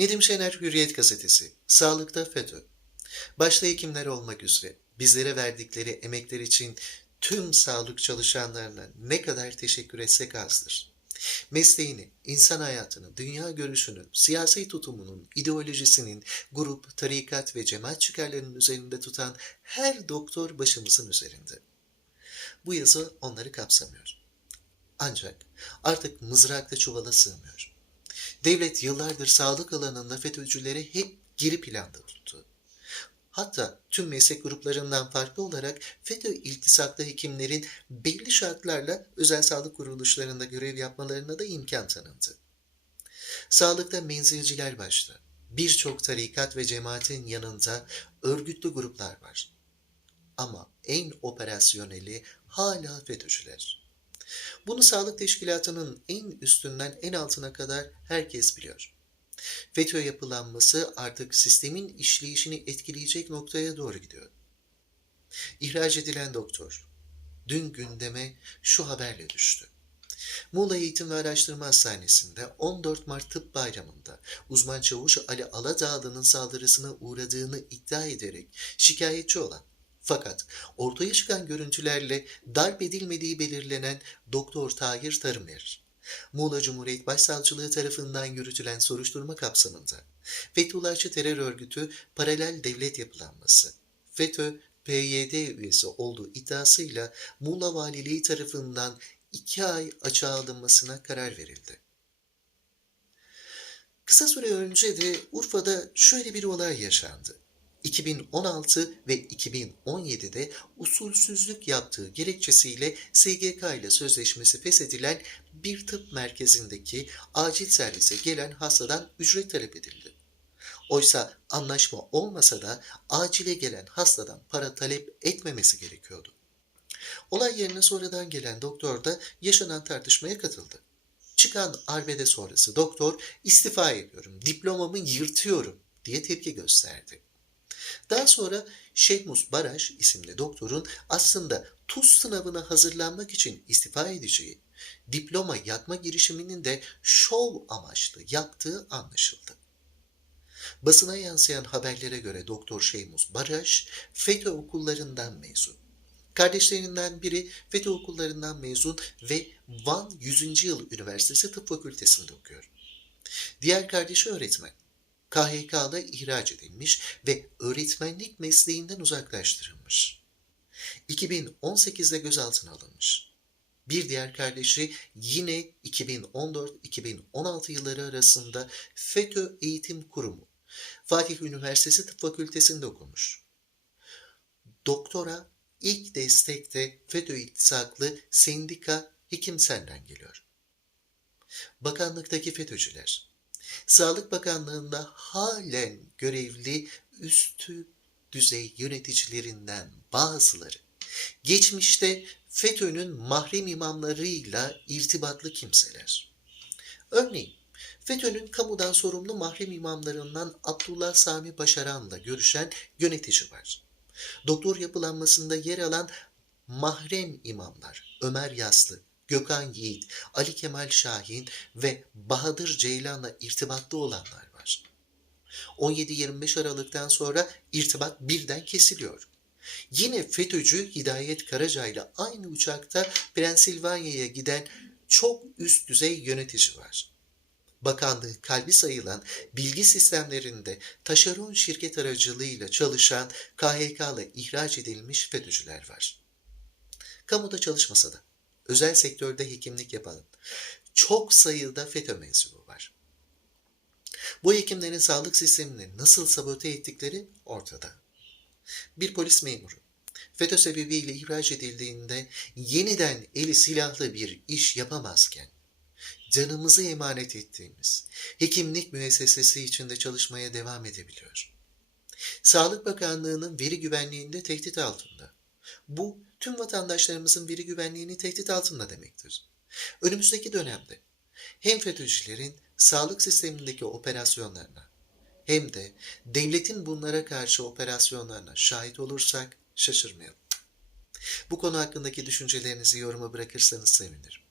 Nedim Şener Hürriyet Gazetesi, Sağlıkta FETÖ. Başta hekimler olmak üzere bizlere verdikleri emekler için tüm sağlık çalışanlarına ne kadar teşekkür etsek azdır. Mesleğini, insan hayatını, dünya görüşünü, siyasi tutumunun, ideolojisinin, grup, tarikat ve cemaat çıkarlarının üzerinde tutan her doktor başımızın üzerinde. Bu yazı onları kapsamıyor. Ancak artık mızrakla çuvala sığmıyor. Devlet yıllardır sağlık alanında FETÖ'cüleri hep geri planda tuttu. Hatta tüm meslek gruplarından farklı olarak FETÖ iltisaklı hekimlerin belli şartlarla özel sağlık kuruluşlarında görev yapmalarına da imkan tanındı. Sağlıkta menzilciler başta. Birçok tarikat ve cemaatin yanında örgütlü gruplar var. Ama en operasyoneli hala FETÖ'cüler. Bunu sağlık teşkilatının en üstünden en altına kadar herkes biliyor. FETÖ yapılanması artık sistemin işleyişini etkileyecek noktaya doğru gidiyor. İhraç edilen doktor, dün gündeme şu haberle düştü. Muğla Eğitim ve Araştırma Hastanesi'nde 14 Mart Tıp Bayramı'nda uzman çavuş Ali Aladağlı'nın saldırısına uğradığını iddia ederek şikayetçi olan fakat ortaya çıkan görüntülerle darp edilmediği belirlenen Doktor Tahir Tarımer, Muğla Cumhuriyet Başsavcılığı tarafından yürütülen soruşturma kapsamında Fethullahçı terör örgütü paralel devlet yapılanması, FETÖ PYD üyesi olduğu iddiasıyla Muğla Valiliği tarafından iki ay açığa alınmasına karar verildi. Kısa süre önce de Urfa'da şöyle bir olay yaşandı. 2016 ve 2017'de usulsüzlük yaptığı gerekçesiyle SGK ile sözleşmesi feshedilen bir tıp merkezindeki acil servise gelen hastadan ücret talep edildi. Oysa anlaşma olmasa da acile gelen hastadan para talep etmemesi gerekiyordu. Olay yerine sonradan gelen doktor da yaşanan tartışmaya katıldı. Çıkan arbede sonrası doktor istifa ediyorum, diplomamı yırtıyorum diye tepki gösterdi. Daha sonra Şehmus Baraj isimli doktorun aslında TUS sınavına hazırlanmak için istifa edeceği, diploma yakma girişiminin de şov amaçlı yaptığı anlaşıldı. Basına yansıyan haberlere göre Doktor Şeymus Baraj, FETÖ okullarından mezun. Kardeşlerinden biri FETÖ okullarından mezun ve Van 100. Yıl Üniversitesi Tıp Fakültesi'nde okuyor. Diğer kardeşi öğretmen. KHK'da ihraç edilmiş ve öğretmenlik mesleğinden uzaklaştırılmış. 2018'de gözaltına alınmış. Bir diğer kardeşi yine 2014-2016 yılları arasında FETÖ Eğitim Kurumu, Fatih Üniversitesi Tıp Fakültesi'nde okumuş. Doktora ilk destekte FETÖ ittisaklı sendika Hekimsen'den geliyor. Bakanlıktaki FETÖ'cüler, Sağlık Bakanlığı'nda halen görevli üstü düzey yöneticilerinden bazıları geçmişte FETÖ'nün mahrem imamlarıyla irtibatlı kimseler. Örneğin FETÖ'nün kamudan sorumlu mahrem imamlarından Abdullah Sami Başaran'la görüşen yönetici var. Doktor yapılanmasında yer alan mahrem imamlar Ömer Yaslı, Gökhan Yiğit, Ali Kemal Şahin ve Bahadır Ceylan'la irtibatlı olanlar var. 17-25 Aralık'tan sonra irtibat birden kesiliyor. Yine FETÖ'cü Hidayet Karaca ile aynı uçakta Pensilvanya'ya giden çok üst düzey yönetici var. Bakanlığı kalbi sayılan bilgi sistemlerinde taşeron şirket aracılığıyla çalışan KHK'la ihraç edilmiş FETÖ'cüler var. Kamuda çalışmasa da özel sektörde hekimlik yapan çok sayıda FETÖ mensubu var. Bu hekimlerin sağlık sistemini nasıl sabote ettikleri ortada. Bir polis memuru FETÖ sebebiyle ihraç edildiğinde yeniden eli silahlı bir iş yapamazken canımızı emanet ettiğimiz hekimlik müessesesi içinde çalışmaya devam edebiliyor. Sağlık Bakanlığı'nın veri güvenliğinde tehdit altında. Bu tüm vatandaşlarımızın veri güvenliğini tehdit altında demektir. Önümüzdeki dönemde hem FETÖ'cülerin sağlık sistemindeki operasyonlarına hem de devletin bunlara karşı operasyonlarına şahit olursak şaşırmayalım. Bu konu hakkındaki düşüncelerinizi yoruma bırakırsanız sevinirim.